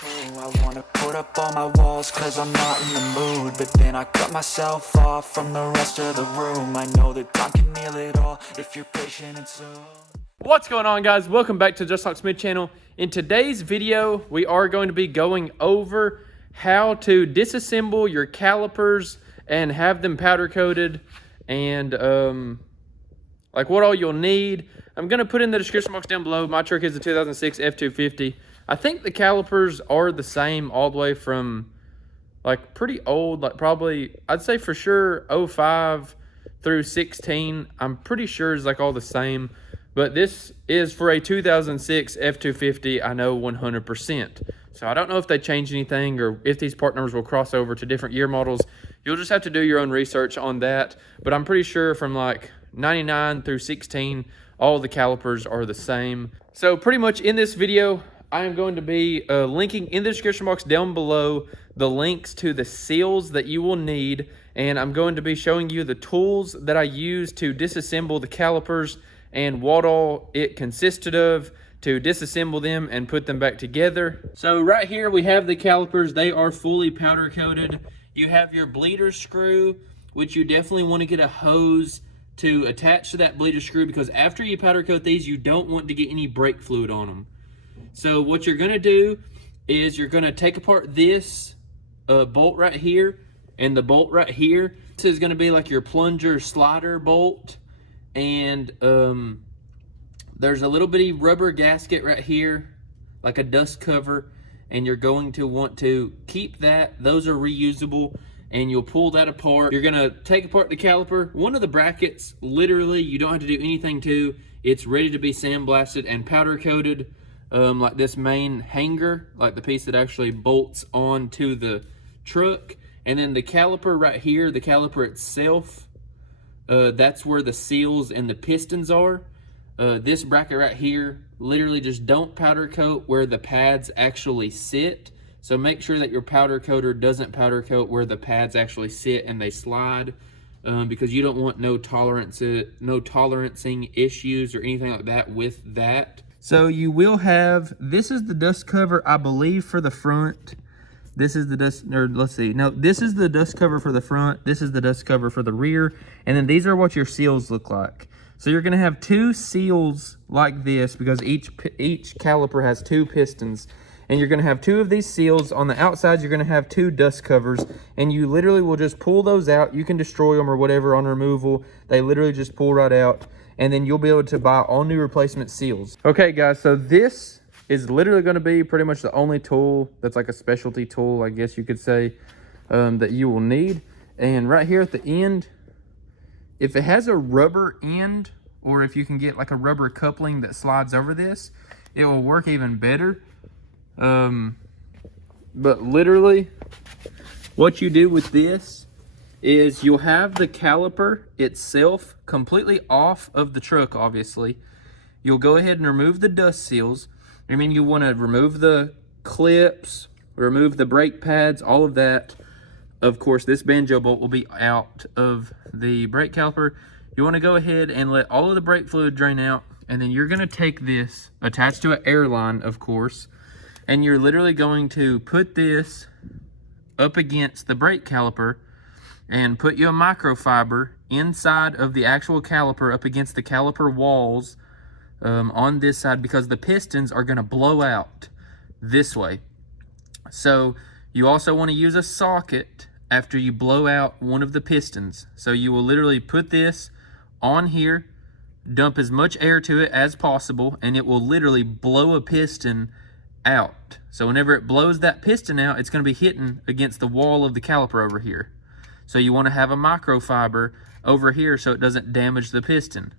true. I wanna put up all my walls cause I'm not in the mood, but then I cut myself off from the rest of the room. I know that time can heal it all if you're patient and soon. What's going on, guys? Welcome back to Just Like Smith channel. In today's video, we are going to be going over how to disassemble your calipers and have them powder coated, and like what all you'll need. I'm gonna put in the description box down below. My truck is a 2006 F250. I think the calipers are the same all the way from like pretty old, like probably I'd say for sure 05 through 16. I'm pretty sure it's like all the same. But this is for a 2006 F250, I know 100%. So I don't know if they changed anything or if these part numbers will cross over to different year models. You'll just have to do your own research on that. But I'm pretty sure from like 99 through 16, all the calipers are the same. So pretty much in this video, I am going to be linking in the description box down below the links to the seals that you will need. And I'm going to be showing you the tools that I use to disassemble the calipers and what all it consisted of to disassemble them and put them back together. So right here we have the calipers. They are fully powder coated. You have your bleeder screw, which you definitely want to get a hose to attach to that bleeder screw, because after you powder coat these, you don't want to get any brake fluid on them. So what you're gonna do is you're gonna take apart this bolt right here and the bolt right here. This is gonna be like your plunger slider bolt. And there's a little bitty rubber gasket right here, like a dust cover, and you're going to want to keep that. Those are reusable, and you'll pull that apart. You're gonna take apart the caliper. One of the brackets, literally, you don't have to do anything to. It's ready to be sandblasted and powder coated, like this main hanger, like the piece that actually bolts onto the truck. And then the caliper right here, the caliper itself, that's where the seals and the pistons are. This bracket right here, literally just don't powder coat where the pads actually sit. So make sure that your powder coater doesn't powder coat where the pads actually sit and they slide, because you don't want no tolerancing issues or anything like that with that. So you will have, this is the dust cover, I believe, for the front. This is the dust, or let's see, no, this is the dust cover for the front, this is the dust cover for the rear, and then these are what your seals look like. So you're gonna have two seals like this, because each caliper has two pistons, and you're gonna have two of these seals. On the outside, you're gonna have two dust covers, and you literally will just pull those out. You can destroy them or whatever on removal. They literally just pull right out, and then you'll be able to buy all new replacement seals. Okay, guys, so this is literally going to be pretty much the only tool that's like a specialty tool, I guess you could say, that you will need. And right here at the end, if it has a rubber end, or if you can get like a rubber coupling that slides over this, it will work even better. But literally, what you do with this is you'll have the caliper itself completely off of the truck, obviously. You'll go ahead and remove the dust seals. I mean, you want to remove the clips, remove the brake pads, all of that. Of course, this banjo bolt will be out of the brake caliper. You want to go ahead and let all of the brake fluid drain out, and then you're going to take this, attached to an air line, of course, and you're literally going to put this up against the brake caliper and put you a microfiber inside of the actual caliper up against the caliper walls, on this side, because the pistons are going to blow out this way. So you also want to use a socket after you blow out one of the pistons. So you will literally put this on here, dump as much air to it as possible, and it will literally blow a piston out. So whenever it blows that piston out, it's going to be hitting against the wall of the caliper over here. So you want to have a microfiber over here so it doesn't damage the piston.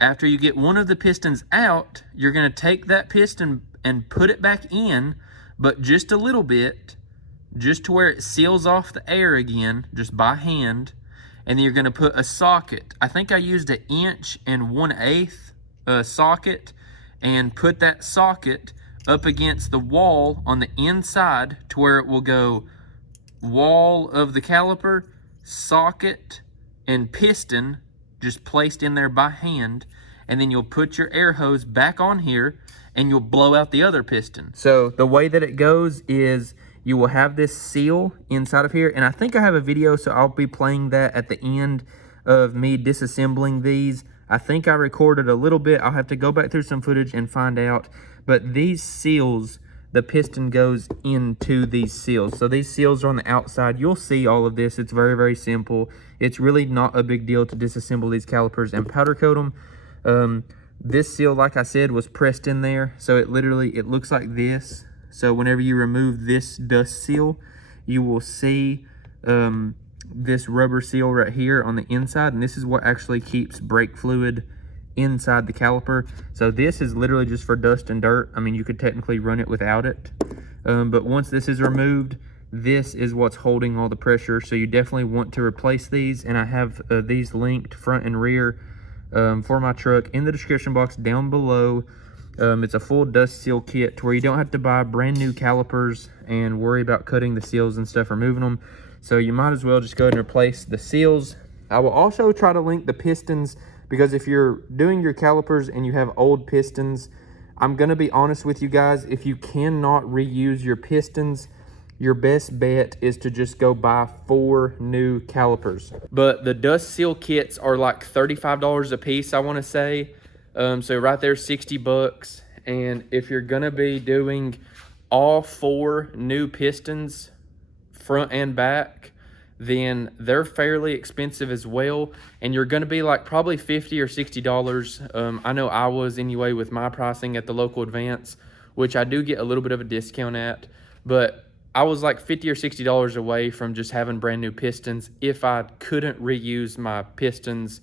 After you get one of the pistons out, you're going to take that piston and put it back in, but just a little bit, just to where it seals off the air again, just by hand. And then you're going to put a socket. I think I used an 1 1/8" socket, and put that socket up against the wall on the inside to where it will go wall of the caliper, socket, and piston, just placed in there by hand. and then you'll put your air hose back on here and you'll blow out the other piston. So the way that it goes is you will have this seal inside of here, and I think I have a video, so I'll be playing that at the end of me disassembling these. I think I recorded a little bit. I'll have to go back through some footage and find out. But these seals, the piston goes into these seals. So these seals are on the outside. You'll see all of this. It's very, very simple. It's really not a big deal to disassemble these calipers and powder coat them. This seal, like I said, was pressed in there. So it looks like this. So whenever you remove this dust seal, you will see this rubber seal right here on the inside, and this is what actually keeps brake fluid inside the caliper. So this is literally just for dust and dirt. I mean, you could technically run it without it, but once this is removed, this is what's holding all the pressure. So you definitely want to replace these, and I have these linked front and rear for my truck in the description box down below. It's a full dust seal kit to where you don't have to buy brand new calipers and worry about cutting the seals and stuff, removing them. So you might as well just go ahead and replace the seals. I will also try to link the pistons, because if you're doing your calipers and you have old pistons, I'm going to be honest with you guys, if you cannot reuse your pistons, your best bet is to just go buy 4 new calipers. But the dust seal kits are like $35 a piece, I want to say. So right there, 60 bucks. And if you're going to be doing all 4 new pistons, front and back, then they're fairly expensive as well, and you're going to be like probably $50 or $60. I know I was anyway with my pricing at the local Advance, which I do get a little bit of a discount at, but I was like $50 or $60 away from just having brand new pistons if I couldn't reuse my pistons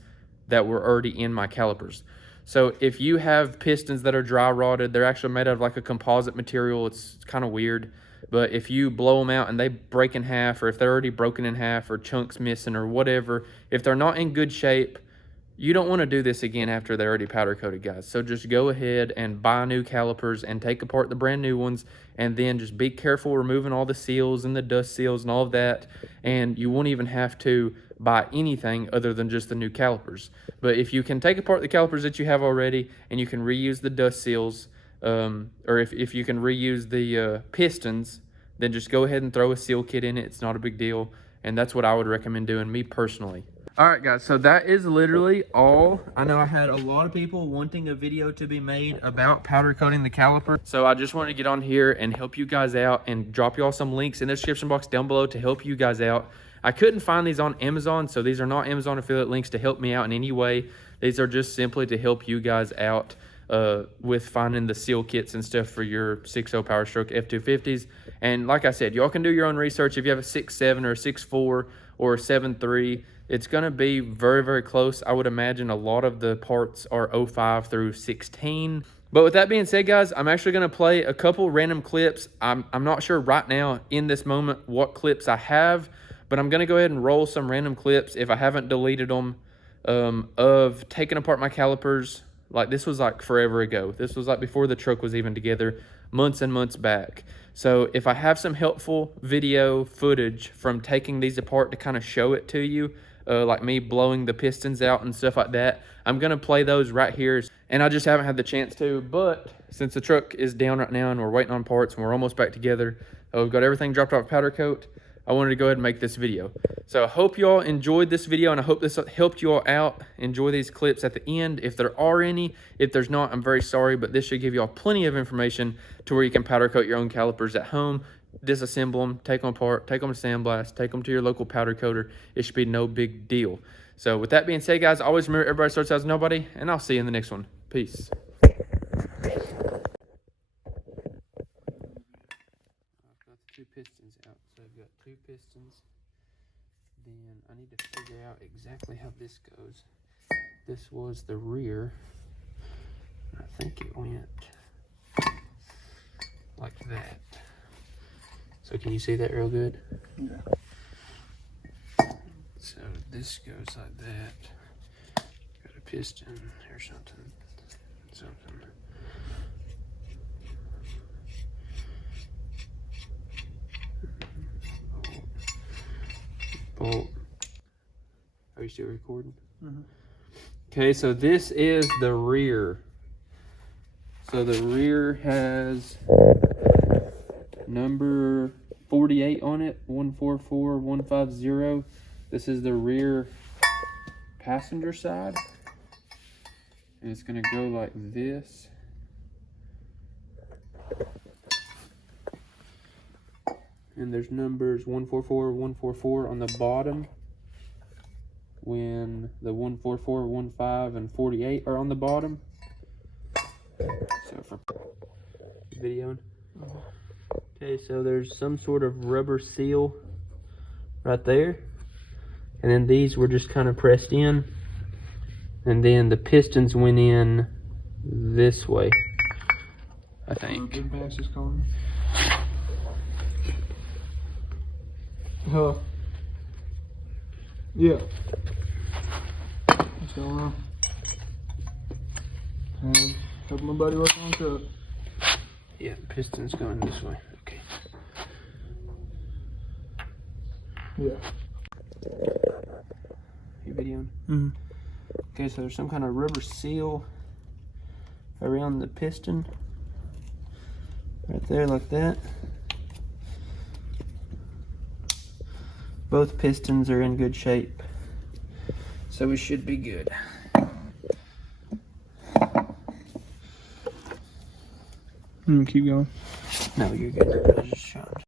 that were already in my calipers. So if you have pistons that are dry rotted, they're actually made out of like a composite material. It's kind of weird. But if you blow them out and they break in half, or if they're already broken in half, or chunks missing, or whatever, if they're not in good shape, you don't want to do this again after they're already powder coated, guys. So just go ahead and buy new calipers and take apart the brand new ones, and then just be careful removing all the seals and the dust seals and all of that. And you won't even have to buy anything other than just the new calipers. But if you can take apart the calipers that you have already, and you can reuse the dust seals, or if you can reuse the pistons, then just go ahead and throw a seal kit in it. It's not a big deal, and that's what I would recommend doing, me personally. All right, guys, so that is literally all. I know I had a lot of people wanting a video to be made about powder coating the caliper, so I just wanted to get on here and help you guys out and drop you all some links in the description box down below to help you guys out. I couldn't find these on Amazon, so these are not Amazon affiliate links to help me out in any way. These are just simply to help you guys out with finding the seal kits and stuff for your 6.0 Powerstroke F250s. And like I said, y'all can do your own research. If you have a 6.7 or a 6.4 or a 7.3, it's going to be very, very close. I would imagine a lot of the parts are 05 through 16. But with that being said, guys, I'm actually going to play a couple random clips. I'm not sure right now in this moment what clips I have, but I'm going to go ahead and roll some random clips if I haven't deleted them, of taking apart my calipers. Like, this was like forever ago. This was like before the truck was even together, months and months back. So if I have some helpful video footage from taking these apart to kind of show it to you, like me blowing the pistons out and stuff like that, I'm going to play those right here. And I just haven't had the chance to, but since the truck is down right now and we're waiting on parts and we're almost back together, we've got everything dropped off powder coat, I wanted to go ahead and make this video. So I hope you all enjoyed this video, and I hope this helped you all out. Enjoy these clips at the end if there are any. If there's not, I'm very sorry, but this should give you all plenty of information to where you can powder coat your own calipers at home, disassemble them, take them apart, take them to sandblast, take them to your local powder coater. It should be no big deal. So with that being said, guys, always remember, everybody starts out as nobody, and I'll see you in the next one. Peace. Two pistons out, so I've got 2 pistons. Then I need to figure out exactly how this goes. This was the rear. I think it went like that. So can you see that real good? Yeah. So this goes like that. Got a piston or something. Bolt. Are you still recording? Mm-hmm. Okay, so this is the rear. So the rear has number 48 on it, 144150. This is the rear passenger side. And it's gonna go like this. And there's numbers 144, 144 on the bottom, when the 144, 15, and 48 are on the bottom. So for videoing. Okay, so there's some sort of rubber seal right there. And then these were just kind of pressed in. And then the pistons went in this way, I think. Impacts is coming. Yeah. What's going on? Help my buddy work on truck. Yeah, piston's going this way. Okay. Yeah. You videoing? Mm-hmm. Okay, so there's some kind of rubber seal around the piston. Right there, like that. Both pistons are in good shape, so we should be good. Keep going. No, you're good. I just shot.